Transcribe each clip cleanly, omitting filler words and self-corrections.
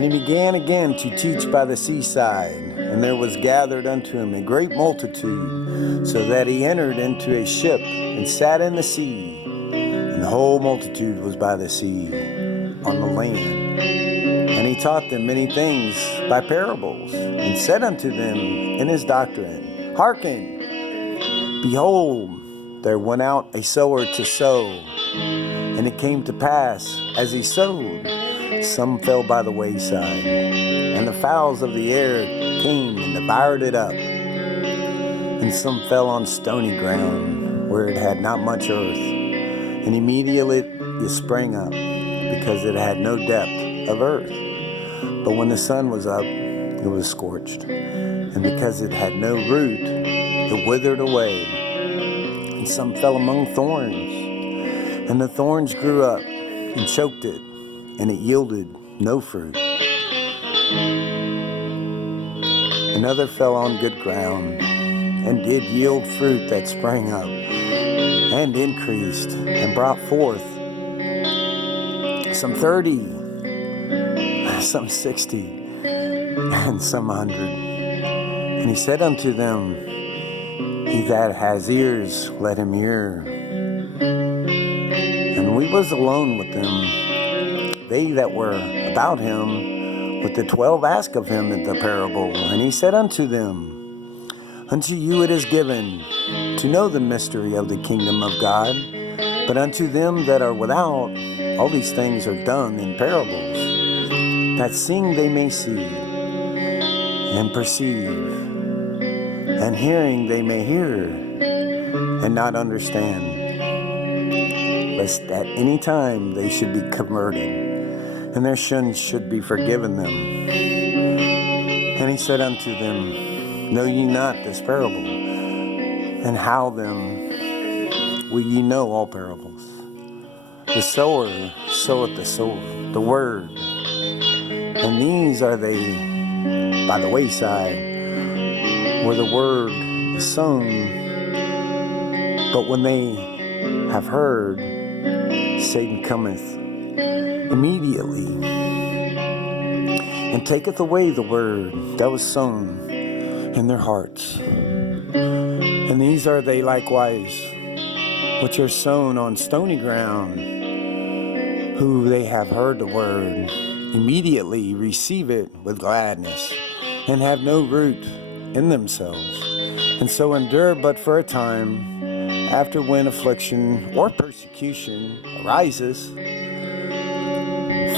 And he began again to teach by the seaside, and there was gathered unto him a great multitude, so that he entered into a ship and sat in the sea, and the whole multitude was by the sea on the land. And he taught them many things by parables, and said unto them in his doctrine, Hearken, behold, there went out a sower to sow, and it came to pass, as he sowed, some fell by the wayside, and the fowls of the air came and devoured it up. And some fell on stony ground, where it had not much earth, and immediately it sprang up, because it had no depth of earth. But when the sun was up, it was scorched, and because it had no root, it withered away. And some fell among thorns, and the thorns grew up and choked it, and it yielded no fruit. Another fell on good ground, and did yield fruit that sprang up, and increased, and brought forth some 30, some 60, and some 100. And he said unto them, He that has ears, let him hear. And we was alone with them. They that were about him with the 12 asked of him the parable. And he said unto them, Unto you it is given to know the mystery of the kingdom of God, but unto them that are without, all these things are done in parables, that seeing they may see, and perceive, and hearing they may hear, and not understand, lest at any time they should be converted, and their sins should be forgiven them. And he said unto them, Know ye not this parable? And how then will ye know all parables? The sower soweth the word, and these are they by the wayside, where the word is sown. But when they have heard, Satan cometh immediately, and taketh away the word that was sown in their hearts. And these are they likewise, which are sown on stony ground, who they have heard the word, immediately receive it with gladness, and have no root in themselves, and so endure but for a time. After when affliction or persecution arises,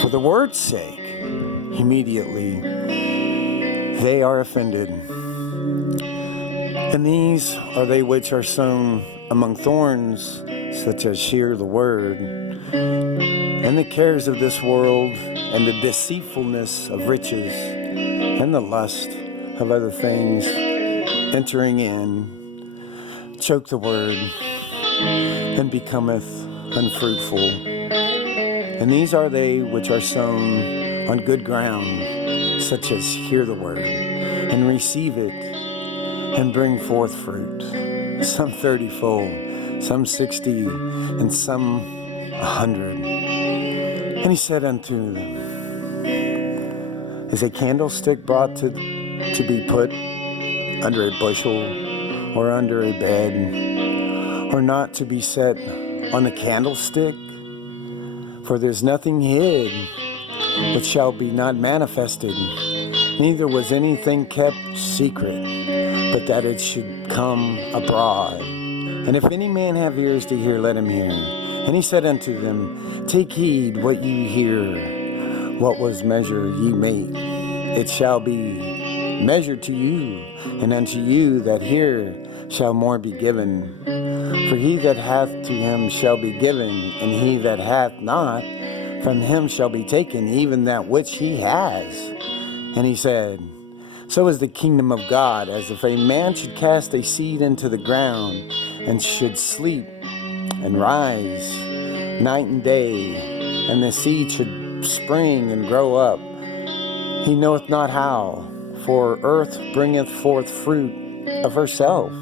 for the word's sake, immediately they are offended. And these are they which are sown among thorns, such as hear the word, and the cares of this world, and the deceitfulness of riches, and the lust of other things entering in, choke the word, and becometh unfruitful. And these are they which are sown on good ground, such as hear the word, and receive it, and bring forth fruit, some 30-fold, some 60, and some 100. And he said unto them, Is a candlestick brought to be put under a bushel, or under a bed, or not to be set on the candlestick? For there's nothing hid which shall be not manifested, neither was anything kept secret, but that it should come abroad. And if any man have ears to hear, let him hear. And he said unto them, Take heed what ye hear. What was measure ye made, it shall be measured to you, and unto you that hear shall more be given. For he that hath to him shall be given, and he that hath not, from him shall be taken even that which he has. And he said, So is the kingdom of God, as if a man should cast a seed into the ground, and should sleep and rise night and day, and the seed should spring and grow up. He knoweth not how, for earth bringeth forth fruit of herself,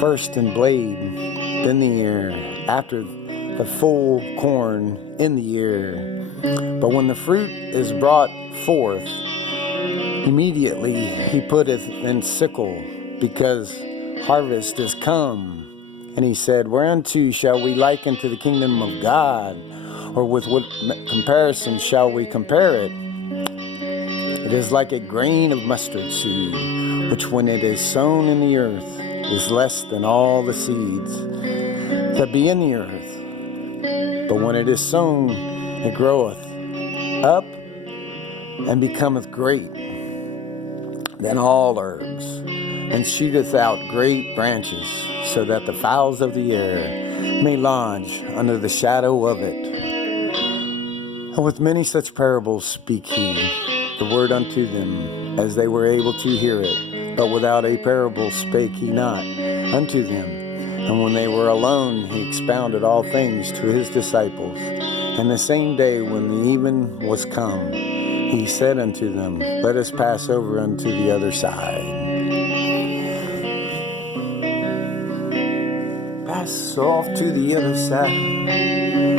first in blade, then the ear, after the full corn in the ear. But when the fruit is brought forth, immediately he putteth in sickle, because harvest is come. And he said, Whereunto shall we liken to the kingdom of God? Or with what comparison shall we compare it? It is like a grain of mustard seed, which when it is sown in the earth is less than all the seeds that be in the earth. But when it is sown, it groweth up and becometh great than all herbs, and shooteth out great branches, so that the fowls of the air may lodge under the shadow of it. And with many such parables spake he the word unto them, as they were able to hear it. But without a parable spake he not unto them. And when they were alone, he expounded all things to his disciples. And the same day, when the even was come, he said unto them, Let us pass over unto the other side. Pass off to the other side.